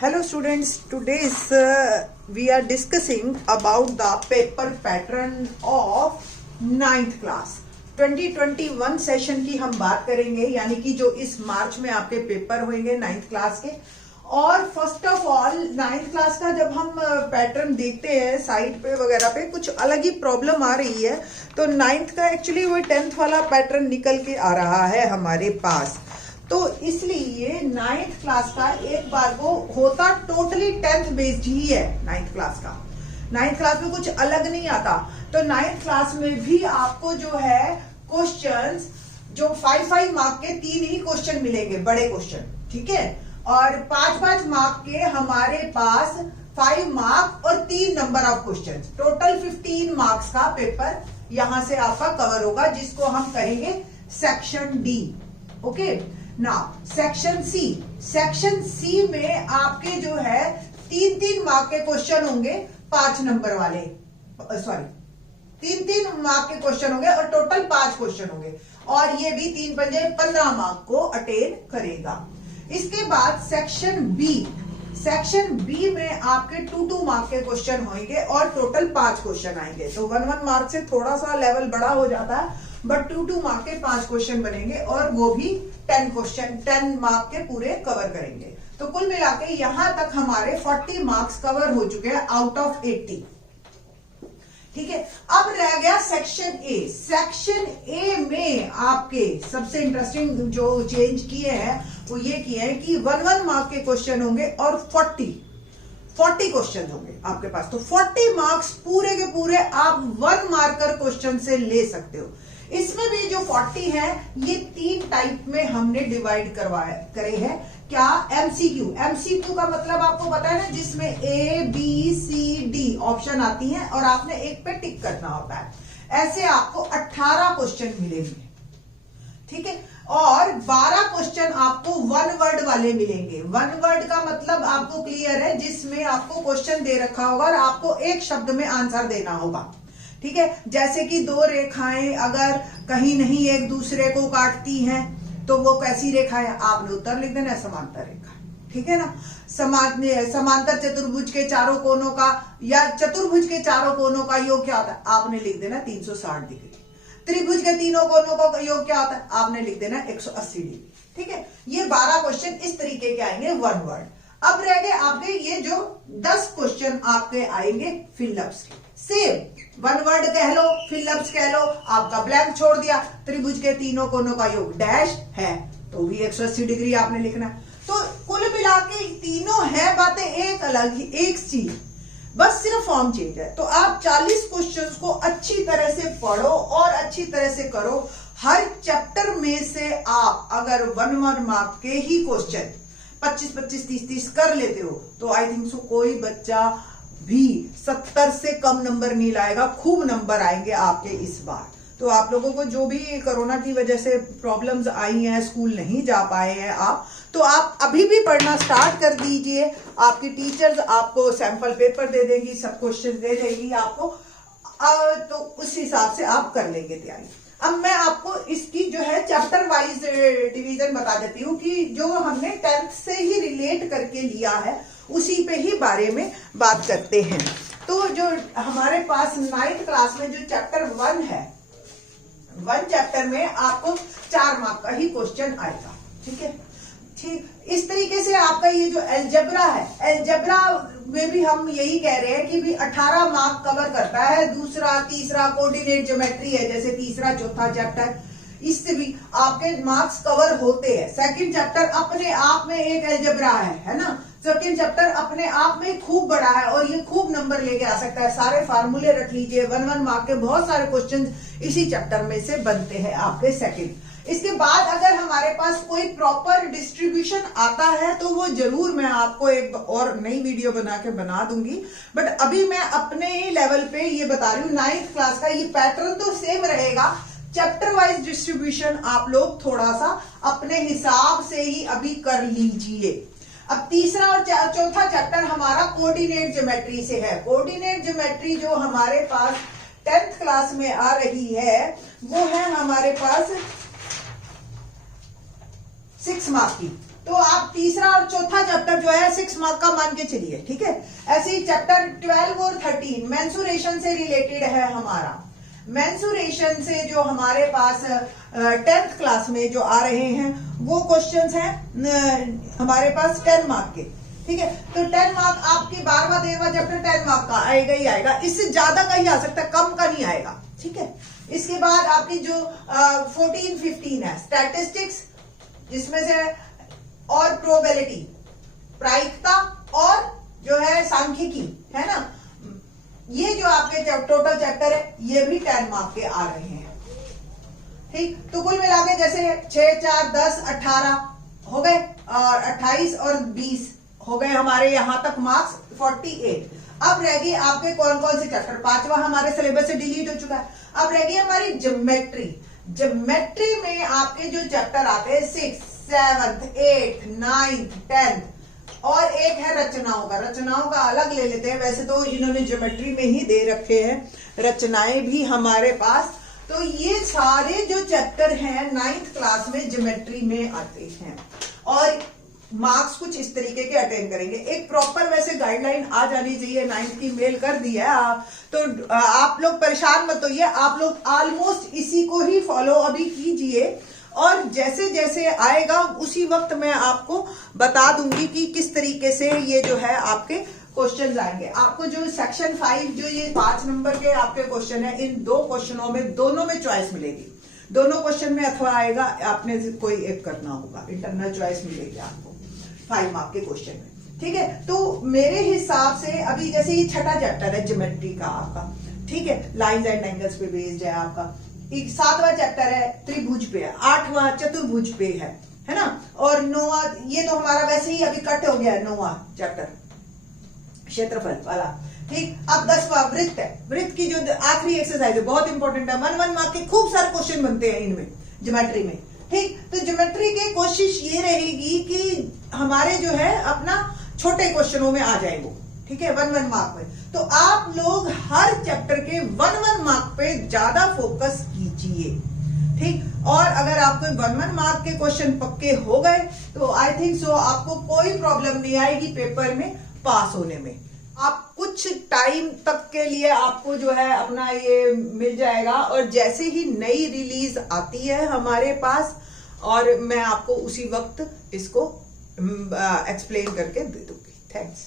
Hello students, today's we are discussing about the paper pattern of 9th class 2021 session की हम बात करेंगे, यानी कि जो इस मार्च में आपके पेपर होंगे 9th क्लास के। और first of all 9th class का जब हम पैटर्न देखते हैं साइट पे वगैरह पे कुछ अलग ही प्रॉब्लम आ रही है, तो 9th का एक्चुअली वो 10th वाला पैटर्न निकल के आ रहा है हमारे पास। तो इसलिए 9th क्लास का एक बार वो होता टोटली 10th बेस्ड ही है। 9th क्लास का 9th क्लास में कुछ अलग नहीं आता। तो 9th क्लास में भी आपको जो है क्वेश्चंस जो 5 मार्क के 3 ही क्वेश्चन मिलेंगे, बड़े क्वेश्चन, ठीक है। और 5 मार्क के हमारे पास 5 मार्क और 3 number of question, total 15 marks का पेपर यहां से आपका कवर होगा, जिसको हम कहेंगे सेक्शन डी। ओके ना, सेक्शन सी में आपके जो है 3 मार्क के क्वेश्चन होंगे, 5 नंबर वाले, सॉरी 3 मार्क के क्वेश्चन होंगे और टोटल 5 क्वेश्चन होंगे, और ये भी 3 पंजे 15 मार्क को अटेन करेगा। इसके बाद सेक्शन बी में आपके 2 मार्क के क्वेश्चन होंगे और टोटल 5 क्वेश्चन आएंगे। तो 1 मार्क से थोड़ा सा लेवल बड़ा हो जाता है, बट 2 मार्क के 5 क्वेश्चन बनेंगे और वो भी 10 मार्क के पूरे कवर करेंगे। तो कुल मिला के यहां तक हमारे 40 मार्क्स कवर हो चुके हैं आउट ऑफ 80, ठीक है। अब रह गया सेक्शन ए में आपके सबसे इंटरेस्टिंग जो चेंज किए हैं वो ये किए हैं कि 1 मार्क के क्वेश्चन होंगे और 40 क्वेश्चन होंगे आपके पास। तो 40 मार्क्स पूरे के पूरे आप 1 मार्कर क्वेश्चन से ले सकते हो। इसमें भी जो 40 है ये 3 टाइप में हमने डिवाइड करे हैं। क्या? एमसीक्यू का मतलब आपको पता है ना, जिसमें ABCD ऑप्शन आती हैं और आपने एक पे टिक करना होता है। ऐसे आपको 18 क्वेश्चन मिलेंगे, ठीक है। और 12 क्वेश्चन आपको 1 वर्ड वाले मिलेंगे। 1 वर्ड का मतलब आपको क्लियर है, जिसमें आपको क्वेश्चन दे रखा होगा और आपको एक शब्द में आंसर देना होगा, ठीक है। जैसे कि 2 रेखाएं अगर कहीं नहीं एक दूसरे को काटती हैं तो वो कैसी रेखा है, आपने उत्तर लिख देना, समांतर रेखा, ठीक है ना। समांतर चतुर्भुज के चारों कोनों का या चतुर्भुज के चारों कोनों का योग क्या होता है, आपने लिख देना 360 डिग्री। त्रिभुज के तीनों कोनों का योग क्या होता है, आपने लिख देना 180 डिग्री, ठीक है। ये 12 क्वेश्चन इस तरीके के आएंगे 1 वर्ड। अब रह गए आपके ये जो 10 क्वेश्चन आपके आएंगे फिलअप्स के। सेम 1 वर्ड कह लो, फिलअप्स कह लो, आपका ब्लैंक छोड़ दिया। त्रिभुज के तीनों कोनों का योग डैश है तो भी 180 डिग्री आपने लिखना है। तो कुल मिला के तीनों है बातें एक अलग ही, एक चीज, बस सिर्फ फॉर्म चेंज है। तो आप 40 क्वेश्चंस को अच्छी तरह से पढ़ो और अच्छी तरह से करो। हर चैप्टर में से आप अगर 1 मार्क के ही क्वेश्चन 25-25, 30-30 कर लेते हो तो आई थिंक सो कोई बच्चा भी 70 से कम नंबर नहीं लाएगा। खूब नंबर आएंगे आपके इस बार। तो आप लोगों को जो भी कोरोना की वजह से प्रॉब्लम्स आई हैं, स्कूल नहीं जा पाए हैं आप, तो आप अभी भी पढ़ना स्टार्ट कर दीजिए। आपकी टीचर्स आपको सैंपल पेपर दे देंगी, सब क्वेश्चन दे देंगी आपको, तो उस हिसाब से आप कर लेंगे तैयारी। अब मैं आपको इसकी जो है चैप्टर वाइज डिवीजन बता देती हूँ कि जो हमने 10th से ही रिलेट करके लिया है उसी पे ही बारे में बात करते हैं। तो जो हमारे पास 9th क्लास में जो चैप्टर 1 है, 1 चैप्टर में आपको 4 मार्क का ही क्वेश्चन आएगा, ठीक है। ठीक इस तरीके से आपका ये जो अलजेब्रा है, अलजेब्रा में भी हम यही कह रहे हैं कि भी 18 मार्क कवर करता है। दूसरा तीसरा कोऑर्डिनेट ज्योमेट्री है, जैसे तीसरा चौथा चैप्टर, इससे भी आपके मार्क्स कवर होते हैं। सेकंड चैप्टर अपने आप में एक अलजेब्रा है ना। सेकंड चैप्टर अपने आप में खूब बड़ा है और ये खूब नंबर लेके आ सकता है। सारे फार्मूले रख लीजिए, 1 मार्क के बहुत सारे क्वेश्चन इसी चैप्टर में से बनते हैं आपके सेकंड। इसके बाद अगर हमारे पास कोई प्रॉपर डिस्ट्रीब्यूशन आता है तो वो जरूर मैं आपको एक और नई वीडियो बना दूंगी, बट अभी मैं अपने ही लेवल पे ये बता रही हूँ। 9th क्लास का ये पैटर्न तो सेम रहेगा, चैप्टर वाइज डिस्ट्रीब्यूशन आप लोग थोड़ा सा अपने हिसाब से ही अभी कर लीजिए। अब तीसरा और चौथा चैप्टर हमारा कोऑर्डिनेट ज्योमेट्री से है। कोऑर्डिनेट ज्योमेट्री जो हमारे पास 10th क्लास में आ रही है वो है हमारे पास 6 मार्क की। तो आप तीसरा और चौथा चैप्टर जो है 6 मार्क का मान के चलिए, ठीक है। ऐसे ही चैप्टर 12 और 13 मेंसुरेशन से रिलेटेड है हमारा। मेंसुरेशन से जो हमारे पास 10th क्लास में जो आ रहे हैं वो क्वेश्चंस हैं हमारे पास 10 मार्क के, ठीक है। तो 10 मार्क आपके 12वां 13वां चैप्टर 10 मार्क का आएगा ही आएगा, इससे ज्यादा का ही आ सकता है, कम का नहीं आएगा, ठीक है। इसके बाद आपकी जो 14-15 है स्टैटिस्टिक्स, जिसमें से और प्रोबेबिलिटी, प्रायिकता और जो है सांख्यिकी, है ना, ये जो आपके टोटल चैप्टर है ये भी 10 मार्क के आ रहे हैं, ठीक। तो कुल मिला के जैसे 6, 4, 10, 18 हो गए और 28 और 20 हो गए हमारे यहां तक मार्क्स 48। अब रह गई आपके कौन कौन से चैप्टर, 5वां हमारे सिलेबस से डिलीट हो चुका है। अब रह गई हमारी ज्योमेट्री। ज्योमेट्री में आपके जो चैप्टर आते हैं 6, 7, 8, 9, 10 और एक है रचनाओं का। रचनाओं का अलग ले लेते हैं, वैसे तो इन्होंने ज्योमेट्री में ही दे रखे हैं रचनाएं भी हमारे पास। तो ये सारे जो चैप्टर हैं 9th क्लास में ज्योमेट्री में आते हैं और मार्क्स कुछ इस तरीके के अटेंड करेंगे। एक प्रॉपर वैसे गाइडलाइन आ जानी चाहिए, 9th की मेल कर दी है तो आप लोग परेशान मत होइए, आप लोग ऑलमोस्ट इसी को ही फॉलो अभी कीजिए और जैसे जैसे आएगा उसी वक्त मैं आपको बता दूंगी कि किस तरीके से ये जो है आपके क्वेश्चन आएंगे। आपको जो सेक्शन 5 जो ये 5 नंबर के आपके क्वेश्चन है, इन 2 क्वेश्चनों में दोनों में चॉइस मिलेगी। दोनों क्वेश्चन में अथवा आएगा, आपने कोई एक करना होगा, इंटरनल चॉइस मिलेगी आपको 5 मार्क के क्वेश्चन में, ठीक है। तो मेरे हिसाब से अभी जैसे ये छठा चैप्टर है ज्योमेट्री का आपका, ठीक है, लाइंस एंड एंगल्स पे बेस्ड है आपका। 7वां चैप्टर है त्रिभुज पे है, 8वां चतुर्भुज पे है ना, और 9वां ये तो हमारा वैसे ही अभी कट हो गया है 9वां चैप्टर क्षेत्रफल वाला, ठीक। अब 10वां वृत्त है। वृत्त की जो आखिरी एक्सरसाइज है बहुत इंपॉर्टेंट है, 1 मार्क के खूब सारे क्वेश्चन बनते हैं इनमें ज्योमेट्री में, ठीक। तो ज्योमेट्री की कोशिश ये रहेगी कि हमारे जो है अपना छोटे क्वेश्चनों में आ जाए वो, ठीक है, 1 मार्क में। तो आप लोग हर चैप्टर के 1 मार्क पे ज्यादा फोकस कीजिए, ठीक। और अगर आपको 1 मार्क के क्वेश्चन पक्के हो गए तो आई थिंक सो आपको कोई प्रॉब्लम नहीं आएगी पेपर में पास होने में। आप कुछ टाइम तक के लिए आपको जो है अपना ये मिल जाएगा और जैसे ही नई रिलीज आती है हमारे पास और मैं आपको उसी वक्त इसको एक्सप्लेन करके दे दूंगी। थैंक्स।